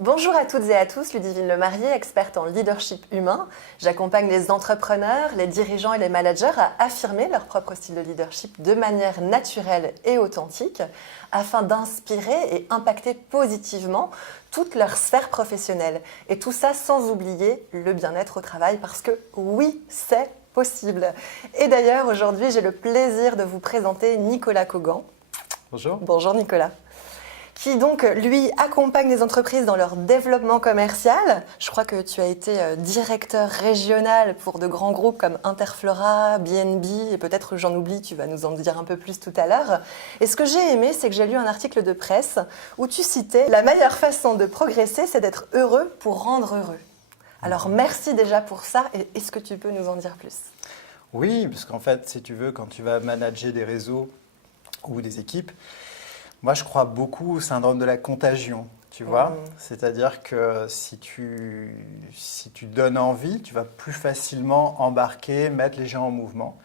Bonjour à toutes et à tous, Ludivine Lemarié, experte en leadership humain. J'accompagne les entrepreneurs, les dirigeants et les managers à affirmer leur propre style de leadership de manière naturelle et authentique afin d'inspirer et impacter positivement toute leur sphère professionnelle. Et tout ça sans oublier le bien-être au travail parce que oui, c'est possible. Et d'ailleurs, aujourd'hui, j'ai le plaisir de vous présenter Nicolas Caugan. Bonjour. Bonjour Nicolas. Qui donc, lui, accompagne les entreprises dans leur développement commercial. Je crois que tu as été directeur régional pour de grands groupes comme Interflora, BNB, et peut-être j'en oublie, tu vas nous en dire un peu plus tout à l'heure. Et ce que j'ai aimé, c'est que j'ai lu un article de presse où tu citais « La meilleure façon de progresser, c'est d'être heureux pour rendre heureux ». Alors, merci déjà pour ça, et est-ce que tu peux nous en dire plus ? Oui, parce qu'en fait, si tu veux, quand tu vas manager des réseaux ou des équipes, moi, je crois beaucoup au syndrome de la contagion, tu vois. C'est-à-dire que si tu donnes envie, tu vas plus facilement embarquer, mettre les gens en mouvement.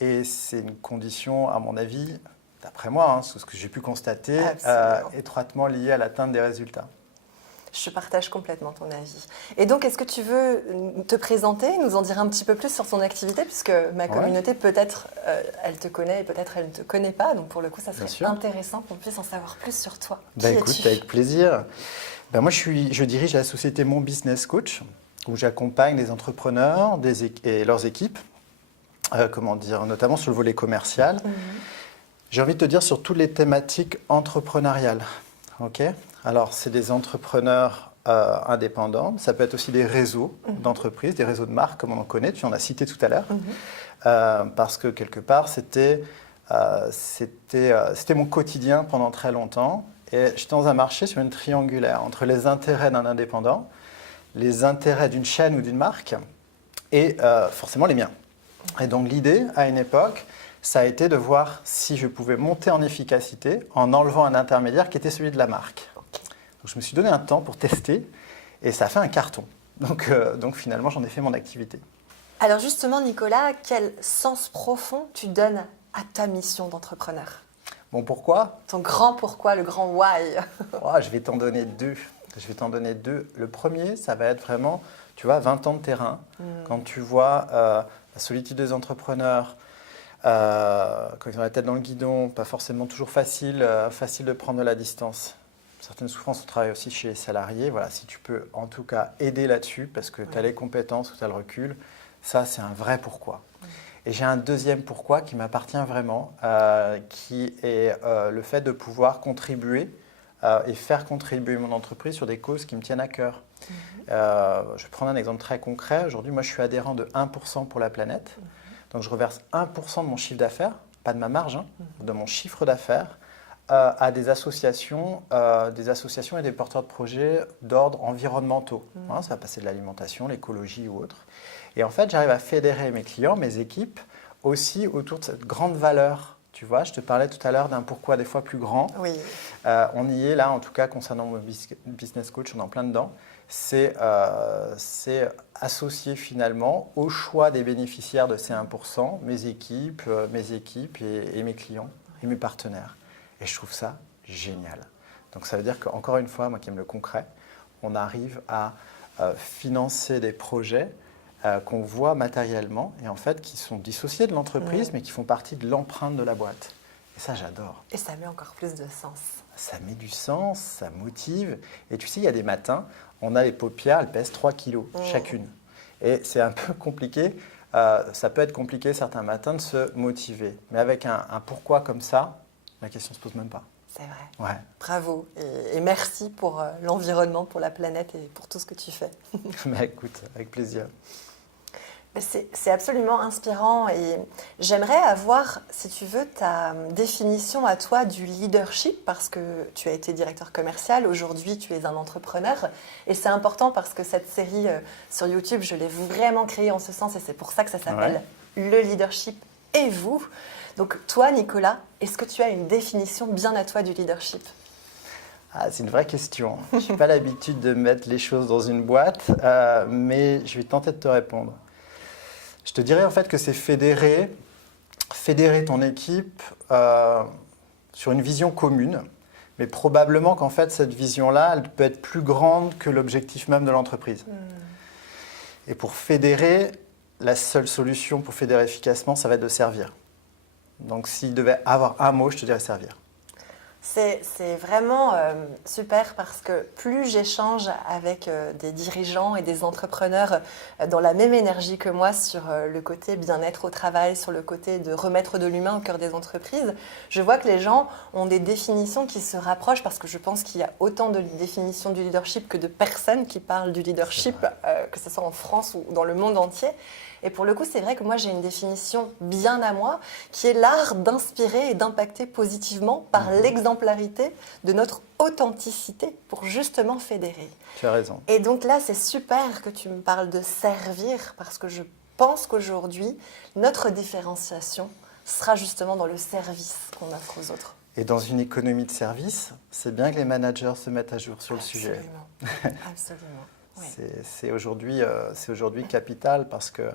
Et c'est une condition, à mon avis, d'après moi, c'est ce que j'ai pu constater, étroitement liée à l'atteinte des résultats. Je partage complètement ton avis. Et donc, est-ce que tu veux te présenter, nous en dire un petit peu plus sur ton activité, puisque ma communauté, peut-être, elle te connaît et peut-être elle ne te connaît pas. Donc, pour le coup, ça serait intéressant qu'on puisse en savoir plus sur toi. Écoute, avec plaisir. Moi, je dirige la société Mon Business Coach, où j'accompagne les entrepreneurs et leurs équipes, notamment sur le volet commercial. J'ai envie de te dire sur toutes les thématiques entrepreneuriales. Alors, c'est des entrepreneurs indépendants. Ça peut être aussi des réseaux d'entreprises, des réseaux de marques, comme on en connaît. Tu en as cité tout à l'heure. Parce que, quelque part, c'était mon quotidien pendant très longtemps. Et j'étais dans un marché sur une triangulaire entre les intérêts d'un indépendant, les intérêts d'une chaîne ou d'une marque et forcément les miens. Et donc, l'idée, à une époque, ça a été de voir si je pouvais monter en efficacité en enlevant un intermédiaire qui était celui de la marque. Donc, je me suis donné un temps pour tester et ça a fait un carton. Donc finalement, j'en ai fait mon activité. Alors justement, Nicolas, quel sens profond tu donnes à ta mission d'entrepreneur ? Bon, pourquoi ? Ton grand pourquoi, le grand why. Je vais t'en donner deux. Le premier, ça va être vraiment, 20 ans de terrain. Quand tu vois la solitude des entrepreneurs, quand ils ont la tête dans le guidon, pas forcément toujours facile de prendre de la distance. Certaines souffrances au travail aussi chez les salariés. Voilà, si tu peux en tout cas aider là-dessus parce que tu as les compétences ou tu as le recul, ça c'est un vrai pourquoi. Et j'ai un deuxième pourquoi qui m'appartient vraiment, qui est le fait de pouvoir contribuer et faire contribuer mon entreprise sur des causes qui me tiennent à cœur. Je vais prendre un exemple très concret. Aujourd'hui, moi je suis adhérent de 1% pour la planète. Donc, je reverse 1% de mon chiffre d'affaires, pas de ma marge, de mon chiffre d'affaires, à des associations et des porteurs de projets d'ordre environnementaux. Ça va passer de l'alimentation, l'écologie ou autre. Et en fait, j'arrive à fédérer mes clients, mes équipes, aussi autour de cette grande valeur. Tu vois, je te parlais tout à l'heure d'un pourquoi des fois plus grand. Oui. On y est là, en tout cas, concernant mon business coach, on est en plein dedans. C'est associé finalement au choix des bénéficiaires de ces 1%, mes équipes et mes clients et mes partenaires. Et je trouve ça génial. Donc ça veut dire qu'encore une fois, moi qui aime le concret, on arrive à financer des projets qu'on voit matériellement et en fait qui sont dissociés de l'entreprise mais qui font partie de l'empreinte de la boîte. Et ça, j'adore. Et ça met encore plus de sens. Ça met du sens, ça motive. Et tu sais, il y a des matins, on a les paupières, elles pèsent 3 kilos chacune. Et c'est un peu compliqué. Ça peut être compliqué certains matins de se motiver. Mais avec un pourquoi comme ça, la question ne se pose même pas. C'est vrai. Ouais. Bravo. Et merci pour l'environnement, pour la planète et pour tout ce que tu fais. Mais écoute, avec plaisir. C'est absolument inspirant et j'aimerais avoir, si tu veux, ta définition à toi du leadership parce que tu as été directeur commercial, aujourd'hui tu es un entrepreneur et c'est important parce que cette série sur YouTube, je l'ai vraiment créée en ce sens et c'est pour ça que ça s'appelle Le leadership et vous. Donc toi, Nicolas, est-ce que tu as une définition bien à toi du leadership ? C'est une vraie question. Je n'ai pas l'habitude de mettre les choses dans une boîte, mais je vais tenter de te répondre. Je te dirais en fait que c'est fédérer ton équipe sur une vision commune, Mais probablement qu'en fait, cette vision-là, elle peut être plus grande que l'objectif même de l'entreprise. Et pour fédérer, la seule solution pour fédérer efficacement, ça va être de servir. Donc s'il devait avoir un mot, je te dirais servir. C'est vraiment super parce que plus j'échange avec des dirigeants et des entrepreneurs dans la même énergie que moi sur le côté bien-être au travail, sur le côté de remettre de l'humain au cœur des entreprises, je vois que les gens ont des définitions qui se rapprochent parce que je pense qu'il y a autant de définitions du leadership que de personnes qui parlent du leadership, que ce soit en France ou dans le monde entier. Et pour le coup, c'est vrai que moi, j'ai une définition bien à moi, qui est l'art d'inspirer et d'impacter positivement par l'exemplarité de notre authenticité pour justement fédérer. Tu as raison. Et donc là, c'est super que tu me parles de servir, parce que je pense qu'aujourd'hui, notre différenciation sera justement dans le service qu'on offre aux autres. Et dans une économie de service, c'est bien que les managers se mettent à jour sur le sujet. Absolument. Oui. C'est aujourd'hui capital parce que,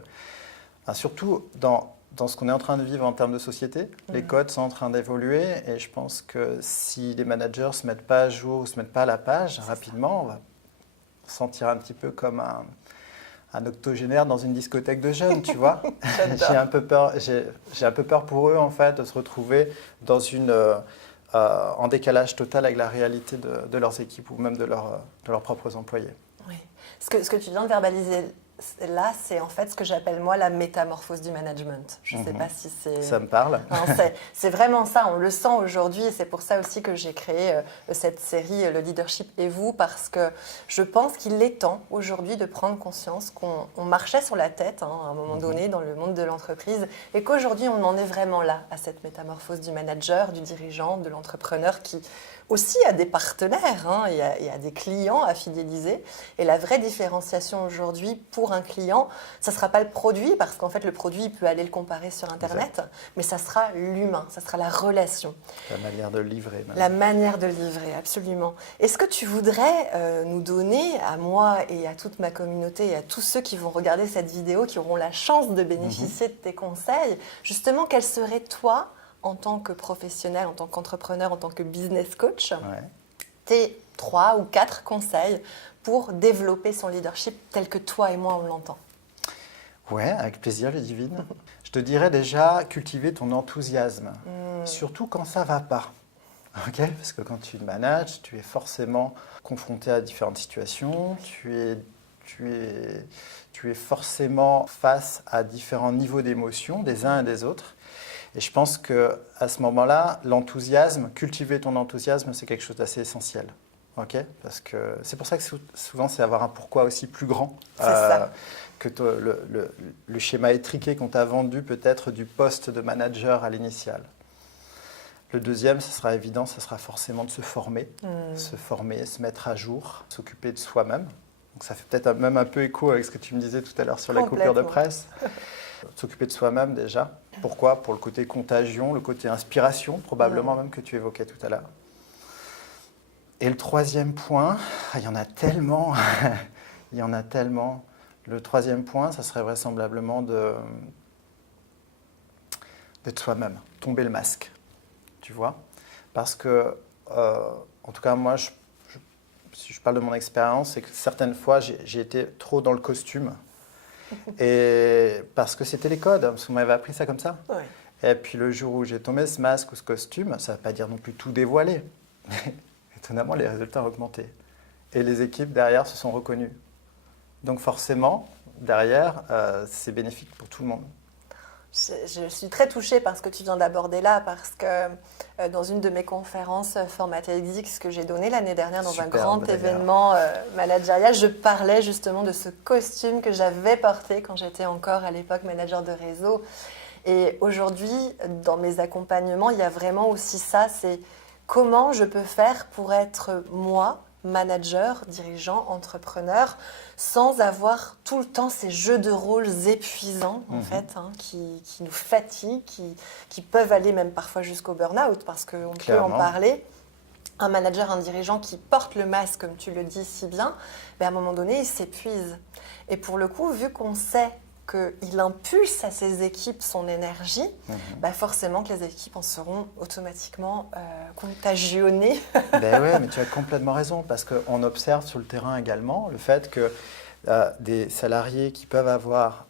surtout dans ce qu'on est en train de vivre en termes de société, les codes sont en train d'évoluer et je pense que si les managers ne se mettent pas à jour ou ne se mettent pas à la page rapidement, on va se sentir un petit peu comme un octogénaire dans une discothèque de jeunes, tu vois. J'ai un peu peur pour eux en fait de se retrouver dans en décalage total avec la réalité de leurs équipes ou même de leurs propres employés. Oui. Ce que tu viens de verbaliser là, c'est en fait ce que j'appelle moi la métamorphose du management. Je ne sais pas si c'est... Ça me parle. C'est vraiment ça, on le sent aujourd'hui et c'est pour ça aussi que j'ai créé cette série Le Leadership et vous, parce que je pense qu'il est temps aujourd'hui de prendre conscience qu'on marchait sur la tête à un moment donné dans le monde de l'entreprise et qu'aujourd'hui on en est vraiment là à cette métamorphose du manager, du dirigeant, de l'entrepreneur qui aussi a des partenaires et a des clients à fidéliser. Et la vraie différenciation aujourd'hui pour un client, ça ne sera pas le produit, parce qu'en fait le produit, il peut aller le comparer sur Internet, mais ça sera l'humain, ça sera la relation. La manière de livrer. Même. La manière de livrer, absolument. Est-ce que tu voudrais nous donner, à moi et à toute ma communauté et à tous ceux qui vont regarder cette vidéo, qui auront la chance de bénéficier de tes conseils, justement, quel serait toi, en tant que professionnel, en tant qu'entrepreneur, en tant que business coach, tes 3 ou 4 conseils pour développer son leadership tel que toi et moi on l'entend? Ouais, avec plaisir, Ludivine. Je te dirais déjà cultiver ton enthousiasme, surtout quand ça ne va pas. Okay, parce que quand tu manages, tu es forcément confronté à différentes situations, tu es forcément face à différents niveaux d'émotion des uns et des autres. Et je pense qu'à ce moment-là, cultiver ton enthousiasme, c'est quelque chose d'assez essentiel. Okay, parce que c'est pour ça que souvent, c'est avoir un pourquoi aussi plus grand que le schéma étriqué qu'on t'a vendu peut-être du poste de manager à l'initial. Le deuxième, ce sera évident, ce sera forcément de se former, se mettre à jour, s'occuper de soi-même. Donc ça fait peut-être même un peu écho avec ce que tu me disais tout à l'heure sur la coupure de presse. S'occuper de soi-même déjà. Pourquoi? Pour le côté contagion, le côté inspiration, probablement même que tu évoquais tout à l'heure. Et le troisième point, il y en a tellement, il y en a tellement. Le troisième point, ça serait vraisemblablement d'être soi-même, tomber le masque, tu vois. Parce que, en tout cas, moi, si je parle de mon expérience, c'est que certaines fois, j'ai été trop dans le costume. Et parce que c'était les codes, parce qu'on m'avait appris ça comme ça. Oui. Et puis le jour où j'ai tombé ce masque ou ce costume, ça ne veut pas dire non plus tout dévoiler. Mais étonnamment, les résultats ont augmenté. Et les équipes derrière se sont reconnues. Donc forcément, derrière, c'est bénéfique pour tout le monde. Je suis très touchée par ce que tu viens d'aborder là, parce que dans une de mes conférences Format TEDx que j'ai donné l'année dernière dans un grand événement managérial, je parlais justement de ce costume que j'avais porté quand j'étais encore à l'époque manager de réseau. Et aujourd'hui, dans mes accompagnements, il y a vraiment aussi ça, c'est comment je peux faire pour être moi, manager, dirigeant, entrepreneur, sans avoir tout le temps ces jeux de rôles épuisants en fait, qui nous fatiguent, qui peuvent aller même parfois jusqu'au burn-out, parce qu'on peut en parler. Un manager, un dirigeant qui porte le masque, comme tu le dis si bien, à un moment donné, il s'épuise. Et pour le coup, vu qu'on sait qu'il impulse à ses équipes son énergie, forcément que les équipes en seront automatiquement contagionnées. Ben ouais, mais tu as complètement raison, parce qu'on observe sur le terrain également le fait que des salariés qui peuvent avoir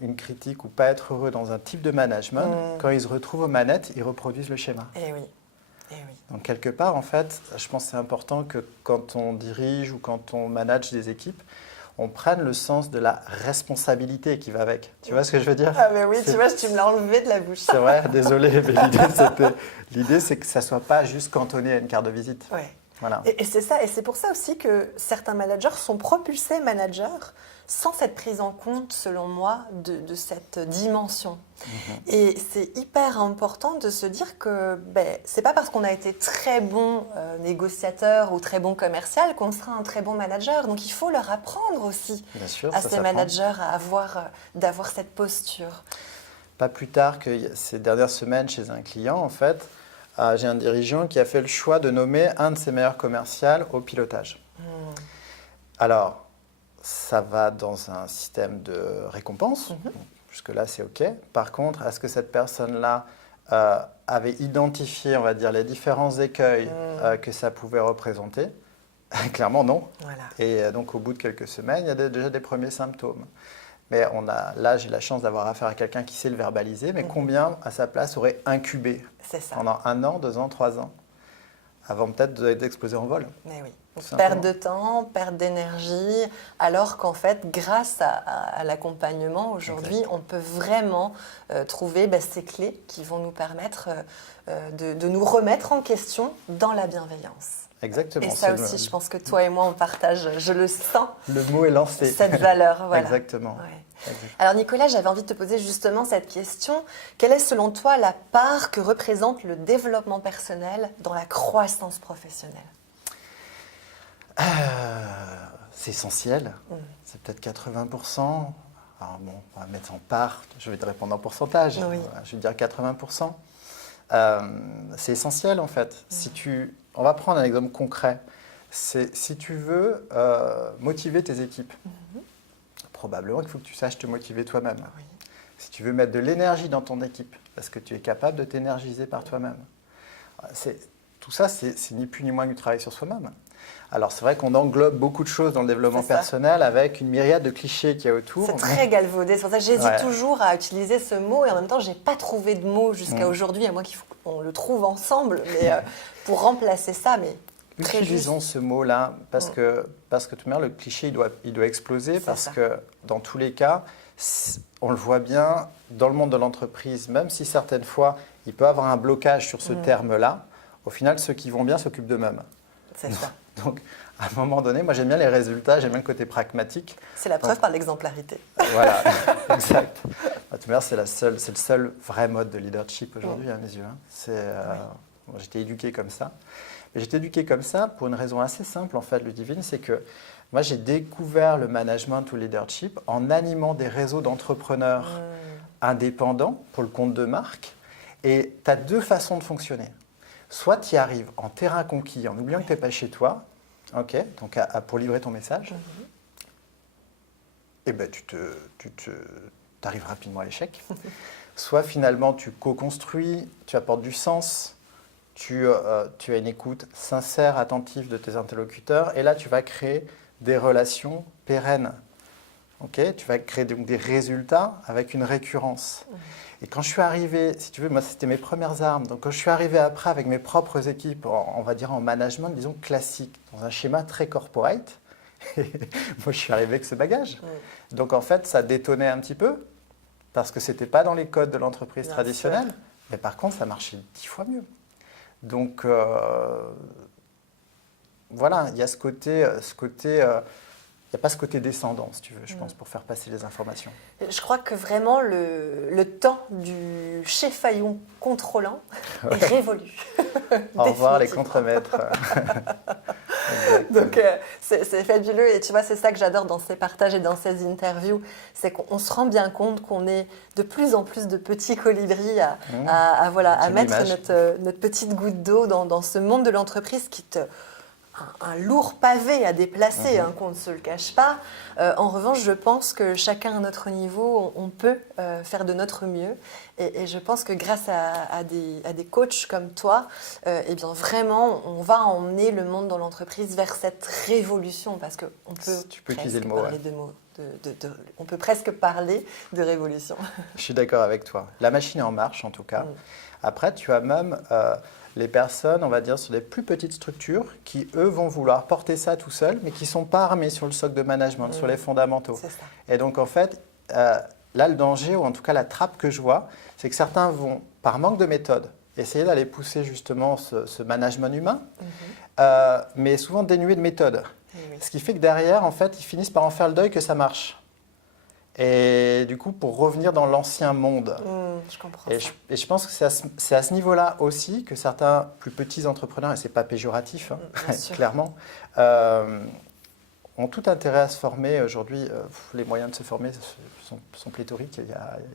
une critique ou pas être heureux dans un type de management, quand ils se retrouvent aux manettes, ils reproduisent le schéma. Eh oui. Eh oui. Donc quelque part, en fait, je pense que c'est important que quand on dirige ou quand on manage des équipes, on prenne le sens de la responsabilité qui va avec. Tu vois ce que je veux dire? Ah ben oui, tu vois, tu me l'as enlevé de la bouche. C'est vrai, désolé, mais l'idée, c'est que ça ne soit pas juste cantonné à une carte de visite. Ouais. Voilà. Et c'est ça, et c'est pour ça aussi que certains managers sont propulsés managers sans cette prise en compte, selon moi, de cette dimension. Et c'est hyper important de se dire que c'est pas parce qu'on a été très bon négociateur ou très bon commercial qu'on sera un très bon manager. Donc il faut leur apprendre aussi à ces managers d'avoir cette posture. Pas plus tard que ces dernières semaines chez un client, en fait, j'ai un dirigeant qui a fait le choix de nommer un de ses meilleurs commerciaux au pilotage. Alors, ça va dans un système de récompense. Jusque-là, c'est OK. Par contre, est-ce que cette personne-là avait identifié, on va dire, les différents écueils que ça pouvait représenter? Clairement, non. Voilà. Et donc, au bout de quelques semaines, il y a déjà des premiers symptômes. Mais là, j'ai la chance d'avoir affaire à quelqu'un qui sait le verbaliser. Mais combien, à sa place, aurait incubé pendant 1 an, 2 ans, 3 ans, avant peut-être d'exploser en vol? Mais oui. Perte de temps, perte d'énergie, alors qu'en fait, grâce à l'accompagnement, aujourd'hui, on peut vraiment trouver ces clés qui vont nous permettre de nous remettre en question dans la bienveillance. Exactement. Et ça aussi, je pense que toi et moi, on partage, je le sens. Le mot est lancé. Cette valeur, voilà. Exactement. Ouais. Exactement. Alors Nicolas, j'avais envie de te poser justement cette question. Quelle est selon toi la part que représente le développement personnel dans la croissance professionnelle? C'est essentiel. C'est peut-être 80%. Alors bon, on va mettre en part, je vais te répondre en pourcentage. Oui. Je vais dire 80%. C'est essentiel en fait. On va prendre un exemple concret. Si tu veux motiver tes équipes, probablement qu'il faut que tu saches te motiver toi-même. Oui. Si tu veux mettre de l'énergie dans ton équipe, parce que tu es capable de t'énergiser par toi-même. Tout ça, c'est ni plus ni moins que du travail sur soi-même. Alors c'est vrai qu'on englobe beaucoup de choses dans le développement personnel avec une myriade de clichés qu'il y a autour. C'est très galvaudé, c'est pour ça que j'hésite toujours à utiliser ce mot et en même temps je n'ai pas trouvé de mot jusqu'à aujourd'hui, à moins qu'on le trouve ensemble, mais pour remplacer ça, mais très utilisons ce mot-là parce que tout de même le cliché il doit exploser parce que dans tous les cas, on le voit bien dans le monde de l'entreprise, même si certaines fois il peut y avoir un blocage sur ce terme-là, au final ceux qui vont bien s'occupent d'eux-mêmes. C'est ça. Donc, à un moment donné, moi j'aime bien les résultats, j'aime bien le côté pragmatique. C'est la preuve par l'exemplarité. Voilà, exact. C'est le seul vrai mode de leadership aujourd'hui, à mes yeux. J'étais éduqué comme ça. Mais j'étais éduqué comme ça pour une raison assez simple, en fait, Ludivine, c'est que moi j'ai découvert le management ou le leadership en animant des réseaux d'entrepreneurs indépendants pour le compte de marque. Et tu as 2 façons de fonctionner. Soit tu y arrives en terrain conquis, en oubliant que tu n'es pas chez toi, donc pour livrer ton message, et tu arrives rapidement à l'échec. Soit finalement tu co-construis, tu apportes du sens, tu as une écoute sincère, attentive de tes interlocuteurs, et là tu vas créer des relations pérennes. Tu vas créer donc des résultats avec une récurrence. Et quand je suis arrivé, si tu veux, moi c'était mes premières armes. Donc quand je suis arrivé après avec mes propres équipes, on va dire en management, disons classique, dans un schéma très corporate, moi je suis arrivé avec ce bagage. Donc en fait, ça détonnait un petit peu, parce que ce n'était pas dans les codes de l'entreprise traditionnelle. Mais par contre, ça marchait 10 fois mieux. Donc voilà, il y a ce côté il n'y a pas ce côté descendant, si tu veux, je pense, pour faire passer les informations. Je crois que vraiment le temps du chef faillon contrôlant est révolu. Au revoir les contremaîtres. Donc c'est fabuleux et tu vois, c'est ça que j'adore dans ces partages et dans ces interviews, c'est qu'on se rend bien compte qu'on est de plus en plus de petits colibris à mettre notre petite goutte d'eau dans ce monde de l'entreprise qui est un lourd pavé à déplacer, qu'on ne se le cache pas. En revanche, je pense que chacun à notre niveau, on peut faire de notre mieux. Et je pense que grâce à des coachs comme toi, eh bien vraiment, on va emmener le monde dans l'entreprise vers cette révolution. Parce qu'on peut Tu peux utiliser le mot. parler de mots. On peut presque parler de révolution. Je suis d'accord avec toi. La machine est en marche, en tout cas. Après, tu as même les personnes, on va dire, sur des plus petites structures qui, eux, vont vouloir porter ça tout seuls, mais qui ne sont pas armés sur le socle de management, sur les fondamentaux. C'est ça. Et donc, en fait, là, le danger, ou en tout cas la trappe que je vois, c'est que certains vont, par manque de méthode, essayer d'aller pousser justement ce management humain, mais souvent dénué de méthode. Oui. Ce qui fait que derrière, en fait, ils finissent par en faire le deuil que ça marche. Et du coup, pour revenir dans l'ancien monde. Je comprends Et ça. je pense que c'est à ce niveau-là aussi que certains plus petits entrepreneurs, et ce n'est pas péjoratif, Bien sûr. clairement, ont tout intérêt à se former. Aujourd'hui, les moyens de se former sont pléthoriques. Il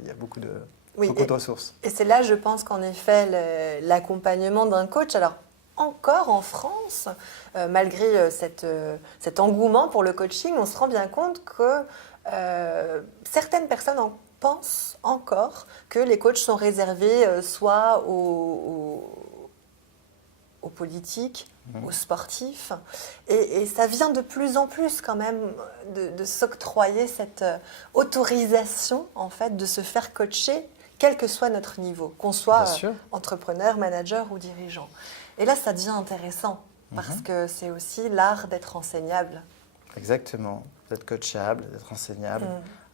y a beaucoup de ressources. Et c'est là, je pense qu'en effet, l'accompagnement d'un coach, alors encore en France, malgré cet engouement pour le coaching, on se rend bien compte que certaines personnes pensent encore que les coachs sont réservés soit aux politiques, aux sportifs. Et ça vient de plus en plus quand même de s'octroyer cette autorisation en fait de se faire coacher, quel que soit notre niveau, qu'on soit entrepreneur, manager ou dirigeant. Et là, ça devient intéressant parce que c'est aussi l'art d'être enseignable. Exactement, d'être coachable, d'être enseignable.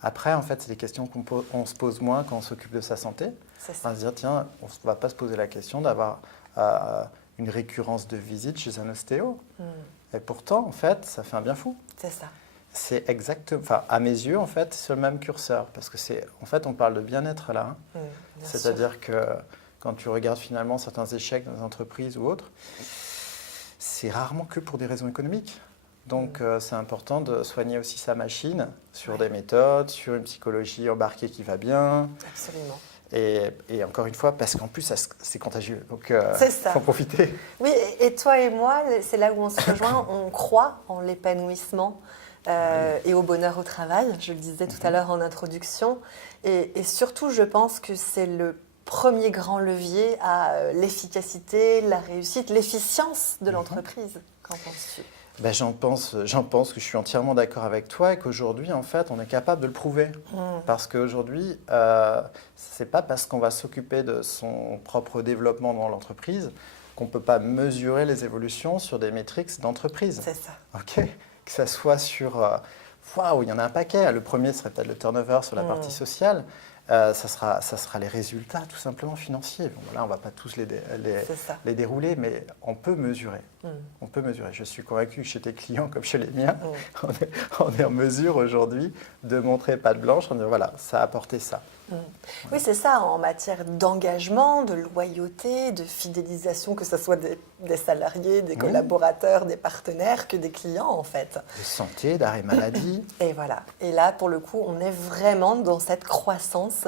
Après, en fait, c'est des questions qu'on se pose moins quand on s'occupe de sa santé. C'est ça. On va se dire, tiens, on ne va pas se poser la question d'avoir une récurrence de visite chez un ostéo. Et pourtant, en fait, ça fait un bien fou. C'est ça. C'est exactement, enfin, à mes yeux, en fait, c'est le même curseur. Parce que en fait, on parle de bien-être là. C'est-à-dire que quand tu regardes finalement certains échecs dans les entreprises ou autres, c'est rarement que pour des raisons économiques. Donc, c'est important de soigner aussi sa machine sur des méthodes, sur une psychologie embarquée qui va bien. Absolument. Et encore une fois, parce qu'en plus, c'est contagieux. Donc, c'est ça. Il faut profiter. Oui, et toi et moi, c'est là où on se rejoint. On croit en l'épanouissement et au bonheur au travail. Je le disais tout à l'heure en introduction. Et surtout, je pense que c'est le premier grand levier à l'efficacité, la réussite, l'efficience de l'entreprise. Qu'en penses-tu ? Ben, j'en pense que je suis entièrement d'accord avec toi et qu'aujourd'hui, en fait, on est capable de le prouver. Parce qu'aujourd'hui, ce n'est pas parce qu'on va s'occuper de son propre développement dans l'entreprise qu'on ne peut pas mesurer les évolutions sur des métriques d'entreprise. C'est ça. OK ? Que ça soit sur... Waouh, il y en a un paquet. Le premier serait peut-être le turnover sur la partie sociale. Ça sera les résultats tout simplement financiers. Bon, là, on ne va pas tous les dérouler, mais on peut mesurer. On peut mesurer. Je suis convaincu que chez tes clients comme chez les miens, on est en mesure aujourd'hui de montrer patte blanche, en disant voilà, ça a apporté ça. Oui, c'est ça, en matière d'engagement, de loyauté, de fidélisation, que ce soit des salariés, des collaborateurs, des partenaires, que des clients en fait. De santé, d'arrêt maladie. Et voilà. Et là, pour le coup, on est vraiment dans cette croissance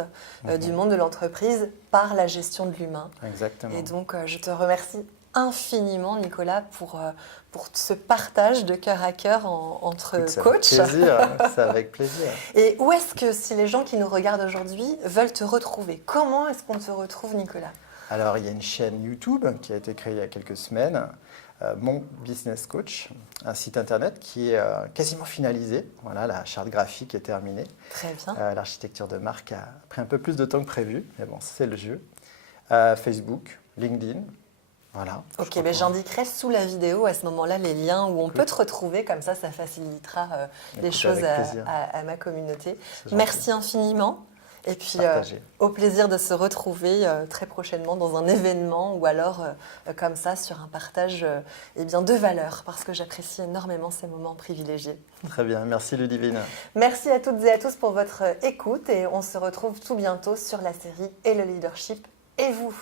du monde de l'entreprise par la gestion de l'humain. Exactement. Et donc, je te remercie infiniment, Nicolas, pour ce partage de cœur à cœur entre coachs. C'est avec plaisir. Et où est-ce que, si les gens qui nous regardent aujourd'hui veulent te retrouver, comment est-ce qu'on te retrouve, Nicolas ? Alors, il y a une chaîne YouTube qui a été créée il y a quelques semaines, Mon Business Coach, un site internet qui est quasiment finalisé. Voilà, la charte graphique est terminée. Très bien. L'architecture de marque a pris un peu plus de temps que prévu, mais bon, c'est le jeu. Facebook, LinkedIn. Voilà. Ok, mais j'indiquerai sous la vidéo à ce moment-là les liens où on peut te retrouver, comme ça facilitera les choses à ma communauté. Merci infiniment et puis au plaisir de se retrouver très prochainement dans un événement ou alors comme ça sur un partage de valeurs parce que j'apprécie énormément ces moments privilégiés. Très bien, merci Ludivine. Merci à toutes et à tous pour votre écoute et on se retrouve tout bientôt sur la série Et le leadership et vous.